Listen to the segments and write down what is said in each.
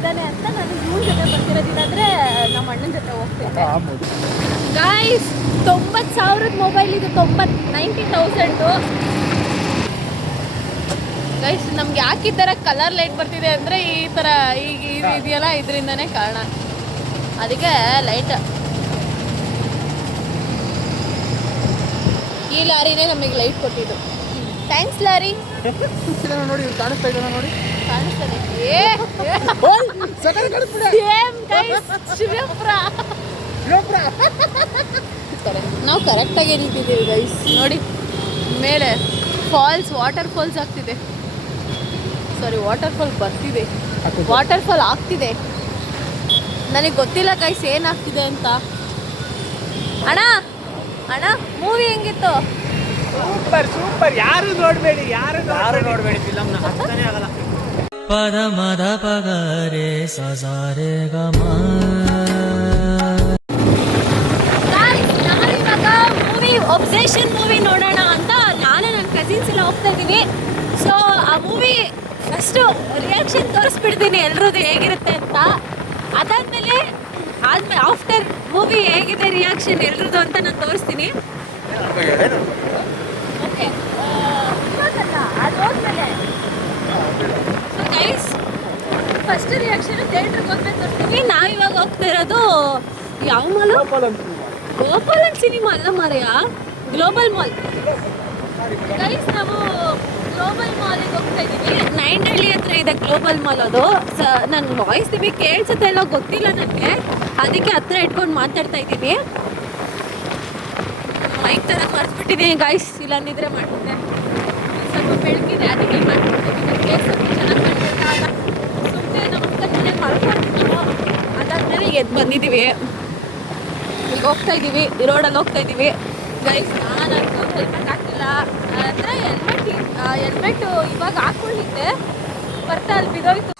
ಇದ್ದಾನೆ ಅಂತ ನಾನು ಇವ್ನ ಜೊತೆ ಬರ್ತಿರೋದಿಲ್ಲಾಂದರೆ ನಮ್ಮ ಅಣ್ಣನ ಜೊತೆ ಹೋಗ್ತಿದ್ದೆ. ಗಾಯ್ಸ್ 90,000 ಮೊಬೈಲ್ ಇದು, 90,000. ಗೈಸ್ ನಮ್ಗೆ ಯಾಕೆ ಈ ಥರ ಕಲರ್ ಲೈಟ್ ಬರ್ತಿದೆ ಅಂದರೆ ಈ ಥರ ಈಗ ಇದು ಇದೆಯಲ್ಲ ಇದರಿಂದನೇ ಕಾರಣ. ಅದಕ್ಕೆ ಲೈಟ್ ಈ ಲಾರಿನೇ ನಮಗೆ ಲೈಟ್ ಕೊಟ್ಟಿದ್ದು. Thanks lorry. ನೋಡಿ ಕಾಣಿಸ್ತಾ ಇದ್ದಾನೆ, ನೋಡಿ ಕಾಣಿಸ್ತಾನೆ. ನಾವು ಕರೆಕ್ಟಾಗಿ ನಿಂತಿದ್ದೀವಿ ಗೈಸ್. ನೋಡಿ ಮೇಲೆ ಫಾಲ್ಸ್, ವಾಟರ್ ಫಾಲ್ಸ್ ಆಗ್ತಿದೆ. ಸಾರಿ, ವಾಟರ್ ಫಾಲ್ ಬರ್ತಿದೆ, ವಾಟರ್ ಫಾಲ್ ಆಗ್ತಿದೆ. ನನಗೆ ಗೊತ್ತಿಲ್ಲ ಗೈಸ್ ಏನಾಗ್ತಿದೆ ಅಂತ. ಅಣ್ಣ ಅಣ್ಣ ಮೂವಿ ಹೆಂಗಿತ್ತು? Super super. ಯಾರು ನೋಡಬೇಡಿ, ಯಾರು ನೋಡಬೇಡಿ ಫಿಲಮ್ನ, ಅರ್ಥನೇ ಆಗಲ್ಲ. ಪದ ಮದ ಪಗರೆ ಸಸಾರೆ ಗಮ. ನಾವಿವಾಗ ಮೂವಿ ಒಬ್ಸೆಷನ್ ಮೂವಿ ನೋಡೋಣ ಅಂತ ನಾನು ನನ್ನ ಕಸಿನ್ಸ್ ಎಲ್ಲ ಹೋಗ್ತಾ ಇದ್ದೀವಿ. ಸೊ ಆ ಮೂವಿ ಫಸ್ಟು ರಿಯಾಕ್ಷನ್ ತೋರಿಸ್ಬಿಡ್ತೀನಿ ಎಲ್ರದ್ದು ಹೇಗಿರುತ್ತೆ ಅಂತ. ಅದಾದಮೇಲೆ ಆಫ್ಟರ್ ಮೂವಿ ಹೇಗಿದೆ ರಿಯಾಕ್ಷನ್ ಎಲ್ರದ್ದು ಅಂತ ನಾನು ತೋರಿಸ್ತೀನಿ. ಓಕೆ, ಅದಾದ್ಮೇಲೆ ಸೊ ಗೈಸ್ ಫಸ್ಟ್ ರಿಯಾಕ್ಷನ್ ಥಿಯೇಟ್ರಿಗೆ ಹೋದ್ಮೇಲೆ ತೋರಿಸ್ತೀನಿ. ನಾವಿವಾಗ ಹೋಗ್ತಾ ಇರೋದು ಯಾವ ಮಾಲು? ಗೋಪಾಲನ್ ಸಿನಿಮಾ ಅಲ್ಲ ಮಾರೆಯ, ಗ್ಲೋಬಲ್ ಮಾಲ್. ಗೈಸ್ ನಾವು ಗ್ಲೋಬಲ್ ಮಾಲಿಗೆ ಹೋಗ್ತಾ ಇದ್ದೀವಿ. ನೈಂಡಳ್ಳಿ ಹತ್ರ ಇದೆ ಗ್ಲೋಬಲ್ ಮಾಲ್. ಅದು ನನ್ನ ವಾಯ್ಸ್ ನಿಮಗೆ ಕೇಳಿಸುತ್ತೆ ಎಲ್ಲ ಗೊತ್ತಿಲ್ಲ ನನಗೆ, ಅದಕ್ಕೆ ಹತ್ರ ಇಟ್ಕೊಂಡು ಮಾತಾಡ್ತಾ ಇದ್ದೀನಿ. ಮೈಕ್ ಥರ ಮರೆಸ್ಬಿಟ್ಟಿದ್ದೀನಿ ಗೈಸ್, ಇಲ್ಲ ನಿದ್ರೆ ಮಾಡ್ತಿದ್ದೆ. ಸ್ವಲ್ಪ ಬೆಳಕಿದೆ ಅದಕ್ಕೆ ಮಾಡ್ತಿದ್ದೀನಿ. ಕೇಸ್ ಸ್ವಲ್ಪ ಚೆನ್ನಾಗಿ ಕಾಣ್ತಿರ್ತಾಗ ಸುಮ್ಮನೆ ನಮ್ಮ ಅಕ್ಕ ಮಲ್ಕೊಂಡು ಅದಾದ್ಮೇಲೆ ಎದ್ದು ಬಂದಿದ್ದೀವಿ. ಈಗ ಹೋಗ್ತಾ ಇದ್ದೀವಿ, ಈ ರೋಡಲ್ಲಿ ಹೋಗ್ತಾ ಇದ್ದೀವಿ ಗೈಸ್. ನಾನು ಹೆಲ್ಮೆಟ್ ಹಾಕಿಲ್ಲ ಅಂದರೆ ಹೆಲ್ಮೆಟ್ ಇವಾಗ ಹಾಕ್ಕೊಂಡಿದ್ದೆ, ಬರ್ತಾ ಅಲ್ಲಿ ಬಿದ್ದೋಯ್ತು.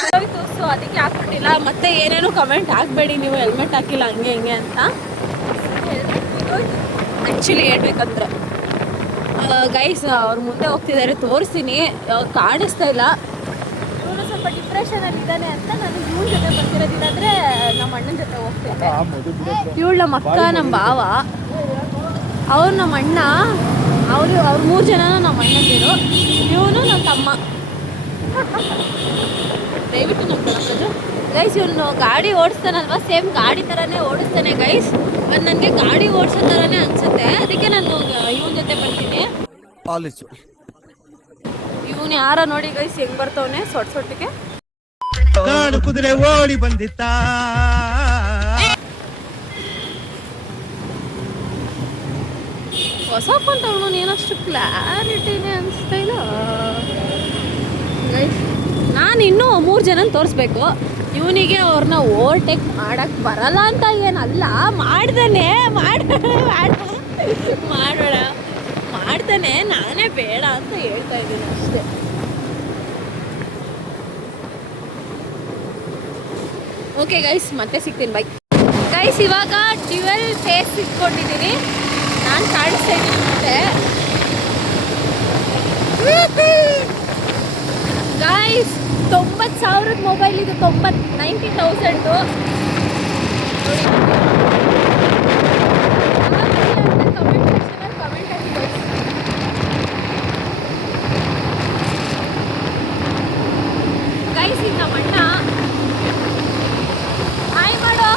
ಬಿದ್ದೋಯ್ತು, ಸೊ ಅದಕ್ಕೆ ಹಾಕ್ಬಿಟ್ಟಿಲ್ಲ. ಮತ್ತೆ ಏನೇನೋ ಕಮೆಂಟ್ ಹಾಕ್ಬೇಡಿ ನೀವು ಹೆಲ್ಮೆಟ್ ಹಾಕಿಲ್ಲ ಹಂಗೆ ಹಿಂಗೆ ಅಂತ. ಹೆಲ್ಮೆಟ್ ಬಿದ್ದೋಯ್ತು ಆ್ಯಕ್ಚುಲಿ ಹೇಳ್ಬೇಕಂದ್ರೆ. ಗೈಸ್ ಅವ್ರು ಮುಂದೆ ಹೋಗ್ತಿದ್ದಾರೆ, ತೋರಿಸ್ತೀನಿ. ಕಾಣಿಸ್ತಾ ಇಲ್ಲ. ಇವನು ಸ್ವಲ್ಪ ಡಿಪ್ರೆಷನಲ್ಲಿ ಇದ್ದಾನೆ ಅಂತ ನಾನು ಇವ್ನ ಜೊತೆ ಬರ್ತಿರೋದಿಲ್ಲಾಂದರೆ ನಮ್ಮ ಅಣ್ಣನ ಜೊತೆ ಹೋಗ್ತಿದ್ದೆ. ಇವಳು ನಮ್ಮ ಅಕ್ಕ, ನಮ್ಮ ಭಾವ, ಅವ್ರು ನಮ್ಮ ಅಣ್ಣ, ಅವ್ರು 3 ಜನ ನಮ್ಮ ಅಣ್ಣಂದಿರು. ಇವನು ನನ್ನ ತಮ್ಮ. ದಯವಿಟ್ಟು ನಮ್ಮ ಕಳಸೋದು ಗೈಸ್. ಇವನು ಗಾಡಿ ಓಡಿಸ್ತಾನಲ್ವ, ಸೇಮ್ ಗಾಡಿ ಥರನೇ ಓಡಿಸ್ತಾನೆ ಗೈಸ್. ಅದು ನನಗೆ ಗಾಡಿ ಓಡಿಸೋ ಥರನೇ ಅನಿಸುತ್ತೆ, ಅದಕ್ಕೆ ನಾನು ಇವನ ಜೊತೆ ಬರ್ತೀನಿ. ಇವನು ಯಾರ ನೋಡಿ ಗೈಸ್ ಹೆಂಗ್ ಬರ್ತವನೆ ಸೊಟ್ಟಿಗೆ. ಕುದುರೆ ಓಡಿ ಬಂದಿತ್ತ. ಹೊಸ ಫೋನ್ ತಗೊಂಡು ಏನಷ್ಟು ಕ್ಲಾರಿಟಿನೇ ಅನಿಸ್ತಾ ಇಲ್ಲ ಗೈಸ್. ನಾನು ಇನ್ನೂ 3 ಜನ ತೋರಿಸ್ಬೇಕು. ಇವನಿಗೆ ಅವ್ರನ್ನ ಓವರ್ಟೇಕ್ ಮಾಡಕ್ಕೆ ಬರಲ್ಲ ಅಂತ ಏನಲ್ಲ, ಮಾಡ್ತಾನೆ ಮಾಡ್ತಾನೆ, ನಾನೇ ಬೇಡ ಅಂತ ಹೇಳ್ತಾ ಇದ್ದೀನಿ ಅಷ್ಟೇ. ಓಕೆ ಗೈಸ್, ಮತ್ತೆ ಸಿಗ್ತೀನಿ, ಬೈ ಗೈಸ್. ಇವಾಗ ಡ್ಯುಯಲ್ ಫೇಸ್ ಇಟ್ಕೊಂಡಿದ್ದೀನಿ, ನಾನು ಕಾಣಿಸ್ತಾ ಇದ್ದೀನಿ. ಮತ್ತೆ ಗಾಯ್ಸ್ 90,000 ಮೊಬೈಲ್ ಇದು, 90,000. ಗೈಸ್ ಈಗ ನಮ್ಮ ಅಣ್ಣ ಹಾಯ್ ಮಾಡೋ.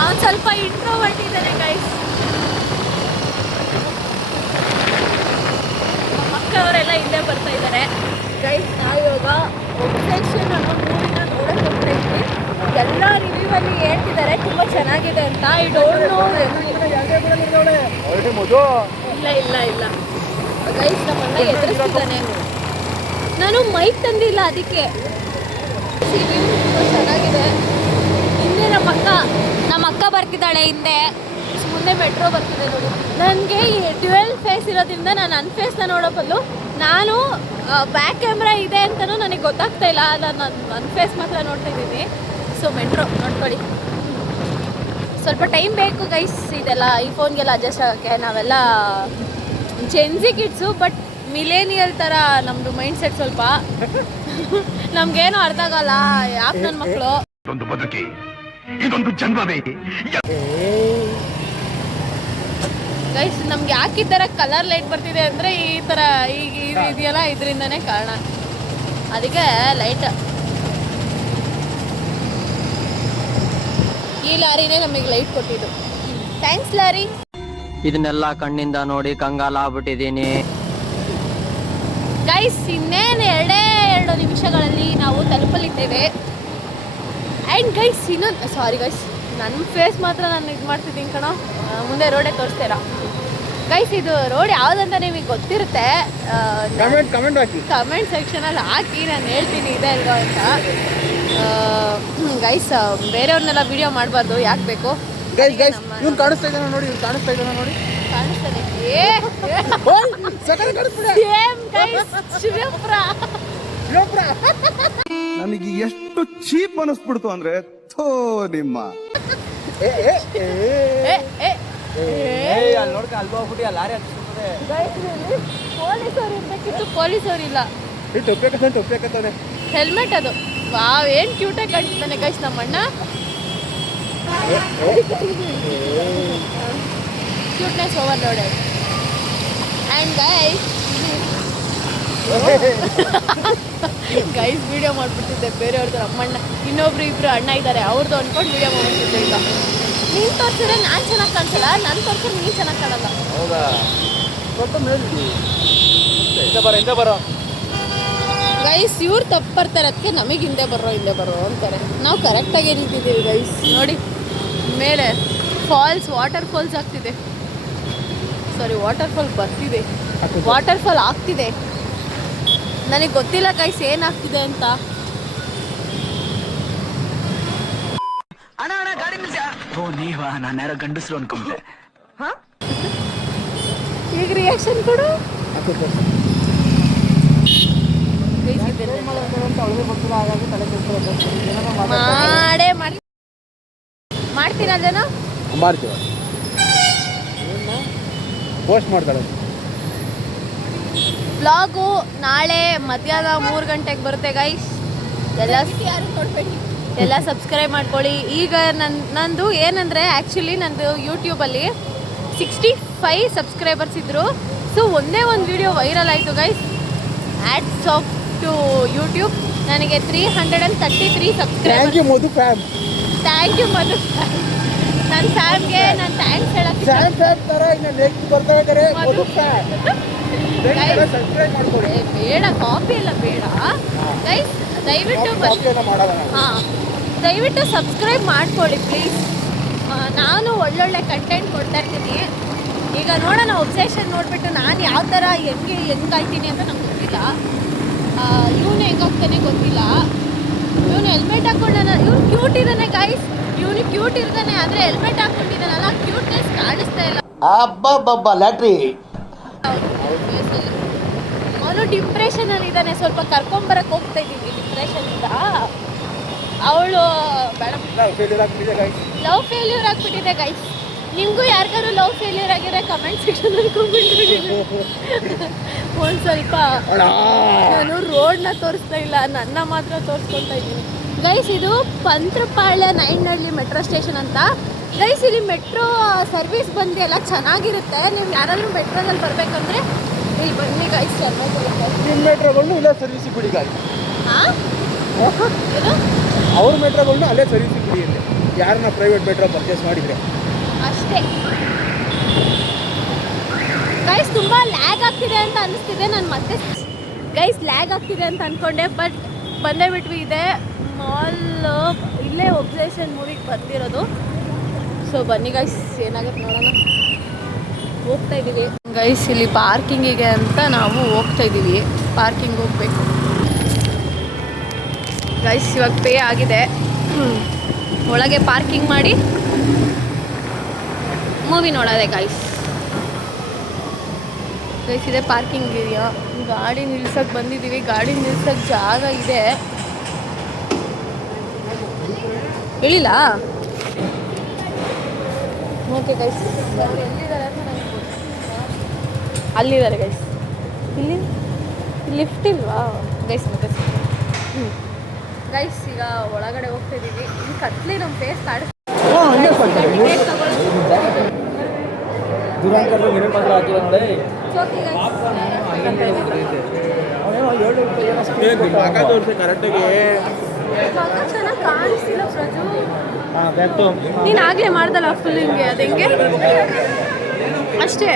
ಅವನು ಸ್ವಲ್ಪ ಇಂಟ್ರೋವರ್ಟ್ ಇದ್ದಾನೆ ಗೈಸ್. ಅವರೆಲ್ಲ ಇಲ್ಲೇ ಬರ್ತಾ ಇದ್ದಾರೆ ಗೈಸ್. ನಾವಿವಾಗ ಒಬ್ಸೆಷನ್ ಅನ್ನೋ ಮೂವಿನ ನೋಡಕ್ಕೆ ಹೋಗ್ತಾ ಇದ್ವಿ. ಎಲ್ಲ ರಿವ್ಯೂವಲ್ಲಿ ಹೇಳ್ತಿದ್ದಾರೆ ತುಂಬ ಚೆನ್ನಾಗಿದೆ ಅಂತ. I don't know. ಇಲ್ಲ ಗೈಸ್, ನಮ್ಮನ್ನ ಎದುರಿಸ್ತಿದ್ದಾನೆ. ನಾನು ಮೈಕ್ ತಂದಿಲ್ಲ ಅದಕ್ಕೆ. ತುಂಬ ಚೆನ್ನಾಗಿದೆ. ಹಿಂದೆ ನಮ್ಮ ಅಕ್ಕ ಬರ್ತಿದ್ದಾಳೆ, ಹಿಂದೆ ಮುಂದೆ ಮೆಟ್ರೋ ಬರ್ತಿದೆ ನೋಡಿ. ನನಗೆ ಈ ಡ್ಯುಯಲ್ ಫೇಸ್ ಇರೋದ್ರಿಂದ ನಾನು ನನ್ನ ಫೇಸ್ನ ನೋಡೋ ಬದಲು ನಾನು ಬ್ಯಾಕ್ ಕ್ಯಾಮ್ರಾ ಇದೆ ಅಂತಲೂ ನನಗೆ ಗೊತ್ತಾಗ್ತಾ ಇಲ್ಲ. ನಾನು ನನ್ನ ಫೇಸ್ ಮಾತ್ರ ನೋಡ್ತಾ ಇದ್ದೀನಿ. ಸೊ ಮೆಟ್ರೋ ನೋಡ್ಕೊಳ್ಳಿ. ಸ್ವಲ್ಪ ಟೈಮ್ ಬೇಕು ಗೈಸ್ ಇದೆಲ್ಲ ಐಫೋನ್ಗೆಲ್ಲ ಅಡ್ಜಸ್ಟ್ ಆಗೋಕ್ಕೆ. ನಾವೆಲ್ಲ ಜೆನ್ಸಿ ಕಿಡ್ಸು, ಬಟ್ ಮಿಲೇನಿಯಲ್ ಥರ ನಮ್ಮದು ಮೈಂಡ್ ಸೆಟ್ ಸ್ವಲ್ಪ. ನಮ್ಗೇನು ಅರ್ಥ ಆಗಲ್ಲ, ಯಾಕೆ ನನ್ನ ಮಕ್ಕಳು ಒಂದು ಬದುಕಿ ಇದೊಂದು ಜನ್ಮವೇ. ಗೈಸ್ ನಮ್ಗೆ ಯಾಕೆ ಈ ಥರ ಕಲರ್ ಲೈಟ್ ಬರ್ತಿದೆ ಅಂದರೆ ಈ ಥರ ಈಗ ಇದೆಯಲ್ಲ ಇದರಿಂದನೇ ಕಾರಣ. ಅದಕ್ಕೆ ಲೈಟ್ ಈ ಲಾರಿನೇ ನಮಗೆ ಲೈಟ್ ಕೊಟ್ಟಿದ್ದು. Thanks lorry. ಇದನ್ನೆಲ್ಲ ಕಣ್ಣಿಂದ ನೋಡಿ ಕಂಗಾಲ ಆಗ್ಬಿಟ್ಟಿದೀನಿ. ಗೈಸ್ ಇನ್ನೇನು 2 ನಿಮಿಷಗಳಲ್ಲಿ ನಾವು ತಲುಪಲಿದ್ದೇವೆ. ಆ್ಯಂಡ್ ಗೈಸ್ ಇನ್ನೊಂದು ಸಾರಿ ಗೈಸ್, ನನ್ನ ಫೇಸ್ ಮಾತ್ರ ನಾನು ಇದು ಮಾಡ್ತಿದ್ದೀನಿ ಕಣೋ, ಮುಂದೆ ರೋಡೇ ತೋರಿಸ್ತೀರಾ. ಗೈಸ್ ಇದು ರೋಡ್ ಯಾವುದಂತ ನಿಮಗೆ ಗೊತ್ತಿರುತ್ತೆ, ಕಮೆಂಟ್ ಸೆಕ್ಷನಲ್ಲಿ ಹಾಕಿ, ನಾನು ಹೇಳ್ತೀನಿ ಇದೆ ಅಲ್ವಾ ಅಂತ. ಗೈಸ್ ಬೇರೆಯವ್ರನ್ನೆಲ್ಲ ವಿಡಿಯೋ ಮಾಡಬಾರ್ದು, ಯಾಕೆ ಬೇಕು. ಕಾಣಿಸ್ತಾ ನೋಡಿ, ಕಾಣಿಸ್ತಾನೆ ನನಗೆ ಎಷ್ಟು ಚೀಪ್ ಅನಿಸ್ಬಿಡ್ತು ಅಂದ್ರೆ ಥೋ ನಿಮ್ಮ ಪೊಲೀಸವ್ರು ಇರ್ಬೇಕಿತ್ತು, ಪೊಲೀಸವ್ರಿಲ್ಲ. ಹೆಲ್ಮೆಟ್ ಅದು ವಾವ್ ಏನು ಕ್ಯೂಟಾಗಿ ಕಾಣಿಸ್ತಾನೆ ಗೈಸ್ ನಮ್ಮ ಅಣ್ಣ. Cuteness overloaded. And guys video ಮಾಡ್ಬಿಡ್ತಿದ್ದೆ ಬೇರೆಯವ್ರದ್ದು. ನಮ್ಮಣ್ಣ ಇನ್ನೊಬ್ರು ಇಬ್ರು ಅಣ್ಣ ಇದ್ದಾರೆ, ಅವ್ರದ್ದು ಅಂದ್ಕೊಂಡು ವಿಡಿಯೋ ಮಾಡ್ಬಿಡ್ತಿದ್ದೆ. ಈಗ ನೀನು ತೋರಿಸಿದ್ರೆ ನಾನು ಚೆನ್ನಾಗಿ ಕಾಣಿಸಲ್ಲ, ನಾನು ತೋರಿಸಿದ್ರೆ ನೀನು ಚೆನ್ನಾಗಿ ಕಾಣಲ್ಲ. ಗೈಸ್ ಇವ್ರು ತಪ್ಪು ಬರ್ತಾರೆ, ಅದಕ್ಕೆ ನಮಗೆ ಹಿಂದೆ ಬರೋ ಅಂತಾರೆ. ನಾವು ಕರೆಕ್ಟಾಗಿ ನಿಂತಿದ್ದೀವಿ ಗೈಸ್. ನೋಡಿ ಮೇಲೆ ಫಾಲ್ಸ್, ವಾಟರ್ ಫಾಲ್ಸ್ ಆಗ್ತಿದೆ. ಸಾರಿ ವಾಟರ್ ಫಾಲ್ ಬರ್ತಿದೆ, ವಾಟರ್ ಫಾಲ್ ಆಗ್ತಿದೆ. ನನಗೆ ಗೊತ್ತಿಲ್ಲ ಗೈಸ್ ಏನಾಗ್ತಿದೆ ಅಂತ. ನೀವಾ, ನಾನು ಯಾರೋ ಗಂಡಸ್ರು ಅನ್ಕೊಂಡೆ. ಈಗ ರಿಯಾಕ್ಷನ್ ಕೊಡು. ಮಾಡ್ತೀನಲ್ಲೇನೋ ಪೋಸ್ಟ್ ಮಾಡ್ತಾಳೆ. ವ್ಲಾಗು ನಾಳೆ ಮಧ್ಯಾಹ್ನ 3 ಗಂಟೆಗೆ ಬರುತ್ತೆ ಗೈಸ್. ಎಲ್ಲ ಸಬ್ಸ್ಕ್ರೈಬ್ ಮಾಡ್ಕೊಳ್ಳಿ. ಈಗ ನಂದು ಏನಂದರೆ ಆ್ಯಕ್ಚುಲಿ ನಂದು ಯೂಟ್ಯೂಬಲ್ಲಿ 65 ಸಬ್ಸ್ಕ್ರೈಬರ್ಸ್ ಇದ್ದರು. ಸೊ ಒಂದೇ ಒಂದು ವಿಡಿಯೋ ವೈರಲ್ ಆಯಿತು guys. Ads off to YouTube. ನನಗೆ 333 subscriber. Thank you Madhu fam. ನನ್ನ ಫ್ಯಾಮ್ಗೆ ನಾನು ಥ್ಯಾಂಕ್ಸ್ ಹೇಳಕ್ಕೆ ಬೇಡ, ಕಾಪಿ ಎಲ್ಲ ಬೇಡ ಗೈಸ್. ದಯವಿಟ್ಟು ಸಬ್ಸ್ಕ್ರೈಬ್ ಮಾಡ್ಕೊಳ್ಳಿ ಪ್ಲೀಸ್. ನಾನು ಒಳ್ಳೊಳ್ಳೆ ಕಂಟೆಂಟ್ ಕೊಡ್ತಾ ಇರ್ತೀನಿ. ಈಗ ನೋಡೋಣ, ಒಬ್ಸೆಷನ್ ನೋಡಿಬಿಟ್ಟು ನಾನು ಯಾವ ಥರ ಹೆಂಗಾಗ್ತೀನಿ ಅಂತ ನಂಗೆ ಗೊತ್ತಿಲ್ಲ. ಇವನು ಹೆಂಗಾಗ್ತಾನೆ ಗೊತ್ತಿಲ್ಲ. ಇವನು ಹೆಲ್ಮೆಟ್ ಹಾಕ್ಕೊಂಡಾನ, ಇವನು ಕ್ಯೂಟ್ ಇದ್ದಾನೆ ಗೈಸ್. ಇವನು ಕ್ಯೂಟ್ ಇರ್ತಾನೆ, ಆದರೆ ಹೆಲ್ಮೆಟ್ ಹಾಕ್ಕೊಂಡಿದ್ದಾನಲ್ಲ, ಕ್ಯೂಟ್ನೆಸ್ ಕಾಣಿಸ್ತಾ ಇಲ್ಲ. ಲ್ಯಾಟ್ರಿ ಅವನು ಡಿಪ್ರೆಷನಲ್ಲಿ ಇದ್ದಾನೆ. ಸ್ವಲ್ಪ ಕರ್ಕೊಂಬರಕ್ಕೆ ಹೋಗ್ತಾ ಇದ್ದೀವಿ ಡಿಪ್ರೆಷನಿಂದ. ಅವಳು ಲವ್ ಫೇಲ್ಯೂರ್ ಆಗಿಬಿಟ್ಟಿದೆ ಗೈಸ್. ನಿಮಗೂ ಯಾರಿಗಾರು ಲವ್ ಫೇಲ್ಯೂರ್ ಆಗಿರೋ ಕಮೆಂಟ್ ಸೆಕ್ಷನಲ್ಲಿ ಒಂದು ಸ್ವಲ್ಪ. ನಾನು ರೋಡ್ನ ತೋರಿಸ್ತಾ ಇಲ್ಲ, ನನ್ನ ಮಾತ್ರ ತೋರಿಸ್ಕೊಳ್ತಾ ಇದ್ದೀನಿ ಗೈಸ್. ಇದು ಪಂತ್ರಪಾಳ್ಯ ನೈನಹಳ್ಳಿ ಮೆಟ್ರೋ ಸ್ಟೇಷನ್ ಅಂತ ಗೈಸ್. ಇಲ್ಲಿ ಮೆಟ್ರೋ ಸರ್ವಿಸ್ ಬಂದು ಎಲ್ಲ ಚೆನ್ನಾಗಿರುತ್ತೆ. ನೀವು ಯಾರಾದ್ರೂ ಮೆಟ್ರೋದಲ್ಲಿ ಬರಬೇಕಂದ್ರೆ ಇಲ್ಲಿ ಬನ್ನಿ ಗೈಸ್. ನಿಮ್ಮ ಮೆಟ್ರೋಗಳನ್ನು ಇಲ್ಲ ಸರ್ವಿಸಿಗೆ ಬಿಡಿ ಗಾಡಿ. ಹಾಂ ಅವ್ರ ಮೆಟ್ರೋಗಳನ್ನು ಅಲ್ಲೇ ಸರ್ವಿಸಿಗೆ ಬಿಡಿ ಅಂತ ಯಾರನ್ನ ಪ್ರೈವೇಟ್ ಮೆಟ್ರೋ ಪರ್ಚೇಸ್ ಮಾಡಿದರೆ ಅಷ್ಟೇ ಗೈಸ್. ತುಂಬ ಲ್ಯಾಗ್ ಆಗ್ತಿದೆ ಅಂತ ಅನಿಸ್ತಿದೆ. ನಾನು ಮತ್ತೆ ಗೈಸ್ ಲ್ಯಾಗ್ ಆಗ್ತಿದೆ ಅಂತ ಅಂದ್ಕೊಂಡೆ, ಬಟ್ ಬಂದೇ ಬಿಟ್ವಿ. ಇದೆ ಮಾಲ್, ಇಲ್ಲೇ ಒಬ್ಸೆಷನ್ ಮೂವಿಗೆ ಬಂದಿರೋದು. ಸೊ ಬನ್ನಿ ಗೈಸ್, ಏನಾಗುತ್ತೆ ನೋಡೋಣ. ಹೋಗ್ತಾ ಇದ್ದೀವಿ ಗೈಸ್. ಇಲ್ಲಿ ಪಾರ್ಕಿಂಗಿಗೆ ಅಂತ ನಾವು ಹೋಗ್ತಾ ಇದ್ದೀವಿ. ಪಾರ್ಕಿಂಗ್ ಹೋಗ್ಬೇಕು ಗೈಸ್. ಇವಾಗ ಪೇ ಆಗಿದೆ. ಒಳಗೆ ಪಾರ್ಕಿಂಗ್ ಮಾಡಿ ಮೂವಿ ನೋಡೋದೆ ಗೈಸ್. ಗೈಸ್ ಇದೆ ಪಾರ್ಕಿಂಗ್ ಏರಿಯಾ. ಗಾಡಿ ನಿಲ್ಸಕ್ಕೆ ಬಂದಿದ್ದೀವಿ. ಗಾಡಿ ನಿಲ್ಸಕ್ಕೆ ಜಾಗ ಇದೆ. ಇಳಿಲ್ಲ ಓಕೆ ಗೈಸ್, ಅವ್ರು ಎಲ್ಲಿದ್ದಾರೆ ಅಂತ ನನಗೆ ಗೊತ್ತಿಲ್ಲ. ಅಲ್ಲಿದ್ದಾರೆ ಗೈಸ್. ಇಲ್ಲಿ ಲಿಫ್ಟ್ ಇಲ್ವಾ ಗೈಸ್? ಮತ್ತೆ ಗೈಸ್ ಈಗ ಒಳಗಡೆ ಹೋಗ್ತಾ ಇದ್ದೀವಿ. ಇಲ್ಲಿ ಕತ್ಲಿ ನಮ್ಮ ಫೇಸ್ ಕಾಡಿಸ್ತೀವಿ. ಚೆನ್ನಾಗಿ ಕಾಣಿಸ್ತಿಲ್ಲ ಪ್ರಜು. ನೀನು ಆಗ್ಲೇ ಮಾಡ್ದಲ್ಲ ಫುಲ್ ಹಿಂಗೆ, ಅದು ಹೆಂಗೆ ಅಷ್ಟೇ.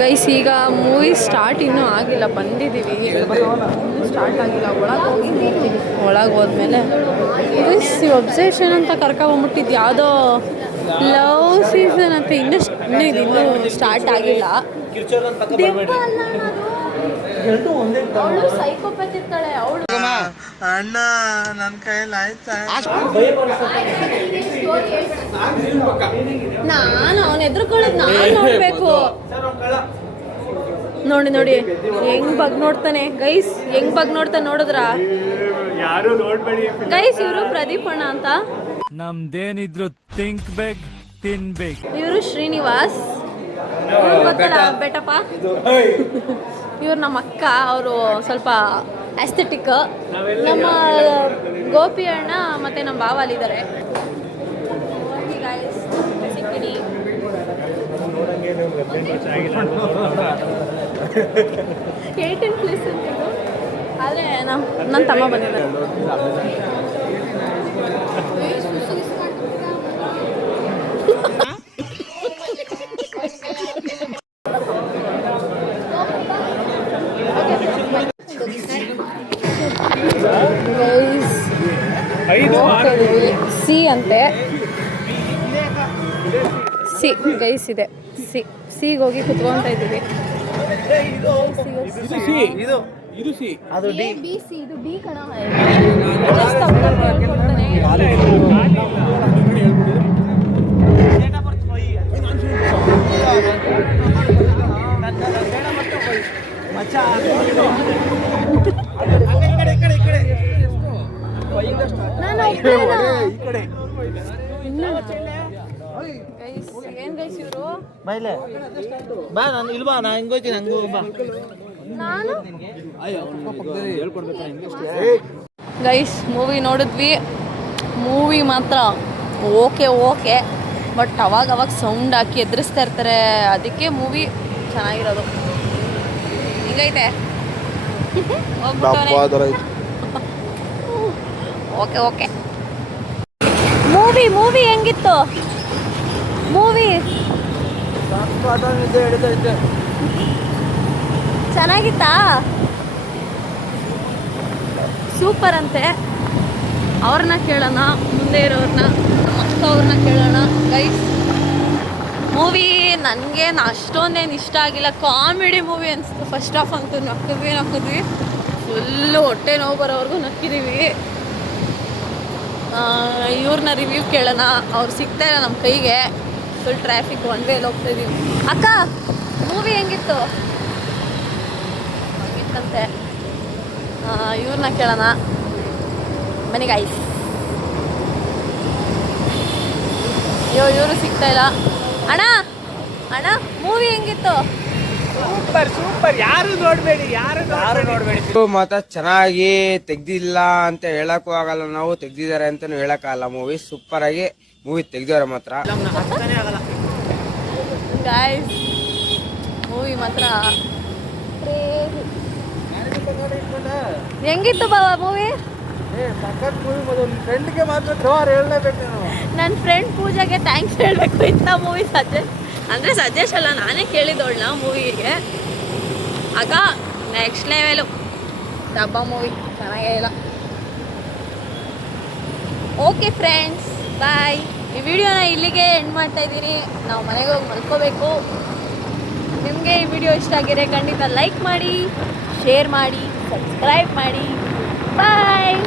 ಗೈಸ್ ಈಗ ಮೂವಿ ಸ್ಟಾರ್ಟ್ ಇನ್ನೂ ಆಗಿಲ್ಲ, ಬಂದಿದ್ದೀವಿ, ಸ್ಟಾರ್ಟ್ ಆಗಿಲ್ಲ. ಒಳಗೆ ಹೋಗಿ ನೋಡ್ತೀವಿ. ಒಳಗೆ ಹೋದ್ಮೇಲೆ ಗೈಸ್ ಒಬ್ಸೆಷನ್ ಅಂತ ಕರ್ಕೊಂಬಂದ್ಬಿಟ್ಟಿದ್ದು, ಯಾವುದೋ ಲವ್ ಸೀಸನ್ ಅಂತ ಇನ್ನೂ ಸ್ಟಾರ್ಟ್ ಆಗಿಲ್ಲ. ಅವಳು ಸೈಕೋಪ್ಯಾಥ್ ಇರ್ತಾಳೆ ಅವಳು. ಅಣ್ಣ ನನ್ನ ಕೈಯಲ್ಲಿ ಆಯ್ತಾ? ನಾನು ಅವನ ಎದುರುಕೊಳ್ಳೋದು ನಾನು ನೋಡ್ಬೇಕು. ನೋಡಿ ಹೆಂಗ್ ಬಗ್ ನೋಡ್ತಾನೆ ಗೈಸ್, ಹೆಂಗ್ ಬಗ್ ನೋಡ್ತಾನೆ ನೋಡಿದ್ರ? ಯಾರು ನೋಡ್ಬೇಡಿ ಗೈಸ್, ಇವರು ಪ್ರದೀಪ್ ಅಣ್ಣ ಅಂತ. ನಮ್ದೇನಿದ್ರು ಥಿಂಕ್ ಬೇಕ್ ತಿನ್ಬೇಕು. ಇವರು ಶ್ರೀನಿವಾಸ್, ಗೊತ್ತಲ್ಲ ಬೆಟಪ್ಪ. ಇವ್ರು ನಮ್ಮ ಅಕ್ಕ, ಅವರು ಸ್ವಲ್ಪ ಆಸ್ಥೆಟಿಕ್. ನಮ್ಮ ಗೋಪಿ ಅಣ್ಣ ಮತ್ತೆ ನಮ್ಮ ಬಾವ ಅಲ್ಲಿದ್ದಾರೆ. ಸಿಕ್ಕಿಡಿ 18 ಪ್ಲಸ್ ಅಂತಿದ್ದು, ಆದರೆ ನನ್ನ ತಮ್ಮ ಬಂದಿದ್ದಾರೆ. ಸಿ ಅಂತೆ, ಸಿ ಗೈಸ್ ಇದೆ. ಸಿಗೆ ಹೋಗಿ ಕುತ್ಕೊಂತ ಇದ್ದೀವಿ. ಅದು ಡಿ. ಬಿ ಸಿ ಇದು ಡಿ ಕಣ. ಗೈಸ್ ಮೂವಿ ನೋಡಿದ್ವಿ. ಮೂವಿ ಮಾತ್ರ ಓಕೆ, ಬಟ್ ಅವಾಗ ಸೌಂಡ್ ಹಾಕಿ ಎದುರಿಸ್ತಾ ಇರ್ತಾರೆ, ಅದಕ್ಕೆ ಮೂವಿ ಚೆನ್ನಾಗಿರೋದು. ಹಿಂಗೈತೆ ಓಕೆ. ಮೂವಿ ಹೆಂಗಿತ್ತು? ಮೂವಿ ಚೆನ್ನಾಗಿತ್ತಾ? ಸೂಪರ್ ಅಂತೆ. ಅವ್ರನ್ನ ಕೇಳೋಣ, ಮುಂದೆ ಇರೋರನ್ನ, ನಮ್ಮ ಅಕ್ಕ ಅವ್ರನ್ನ ಕೇಳೋಣ. ಗೈಸ್ ಮೂವಿ ನನಗೆ ಅಷ್ಟೊಂದೇನು ಇಷ್ಟ ಆಗಿಲ್ಲ. ಕಾಮಿಡಿ ಮೂವಿ ಅನಿಸ್ತು. ಫಸ್ಟ್ ಹಾಫ್ ಅಂತೂ ನಕ್ಕಿದ್ವಿ ಫುಲ್ಲು, ಹೊಟ್ಟೆ ನೋವು ಬರೋವರೆಗೂ ನಕ್ಕಿದ್ದೀವಿ. ಇವ್ರನ್ನ ರಿವ್ಯೂ ಕೇಳೋಣ. ಅವ್ರು ಸಿಗ್ತಾ ಇಲ್ಲ ನಮ್ಮ ಕೈಗೆ, ಫುಲ್ ಟ್ರಾಫಿಕ್, ಒನ್ ವೇಲಿ ಹೋಗ್ತಾಯಿದ್ದೀವಿ. ಅಕ್ಕ ಮೂವಿ ಹೆಂಗಿತ್ತು? ಹೆಂಗಿತ್ತಂತೆ, ಇವ್ರನ್ನ ಕೇಳೋಣ. ಬನ್ನಿ ಗೈಸ್. ಇವರು ಸಿಗ್ತಾ ಇಲ್ಲ. ಅಣ್ಣ ಮೂವಿ ಹೆಂಗಿತ್ತು? ಸೂಪರ್. ಯಾರು ನೋಡ್ಬೇಡಿ. ಮಾತ್ರ ಚೆನ್ನಾಗಿ ತೆಗ್ದಿಲ್ಲ ಅಂತ ಹೇಳಕ್ಕೂ ಆಗಲ್ಲ, ನಾವು ತೆಗ್ದಿದ್ದಾರೆ ಅಂತಾನು ಹೇಳಕ್ಕಾಗಲ್ಲ. ಮೂವಿ ಸೂಪರ್ ಆಗಿ ಮೂವಿ ತೆಗ್ದಿದ್ದಾರೆ ಮಾತ್ರ. ಗೈಸ್ ಮೂವಿ ಮಾತ್ರ ಹೆಂಗಿತ್ತು ಬಾಬಾ ಮೂವಿ? ನನ್ನ ಫ್ರೆಂಡ್ ಪೂಜಾಗೆ ಥ್ಯಾಂಕ್ಸ್ ಹೇಳಬೇಕು. ಇಂಥ ಮೂವಿ ಸಜೆಸ್ಟ್ ಅಲ್ಲ, ನಾನೇ ಕೇಳಿದವಳನ್ನ ಮೂವಿಗೆ. ಆಗ ನೆಕ್ಸ್ಟ್ ಲೆವೆಲು ಡಬ್ಬ ಮೂವಿ, ಚೆನ್ನಾಗೇ ಇಲ್ಲ. ಓಕೆ ಫ್ರೆಂಡ್ಸ್, ಬಾಯ್. ಈ ವಿಡಿಯೋನ ಇಲ್ಲಿಗೆ ಎಂಡ್ ಮಾಡ್ತಾ ಇದ್ದೀನಿ. ನಾವು ಮನೆಗೆ ಹೋಗಿ ಮಲ್ಕೋಬೇಕು. ನಿಮಗೆ ಈ ವಿಡಿಯೋ ಇಷ್ಟ ಆಗಿದ್ರೆ ಖಂಡಿತ ಲೈಕ್ ಮಾಡಿ, ಶೇರ್ ಮಾಡಿ, ಸಬ್ಸ್ಕ್ರೈಬ್ ಮಾಡಿ. ಬಾಯ್.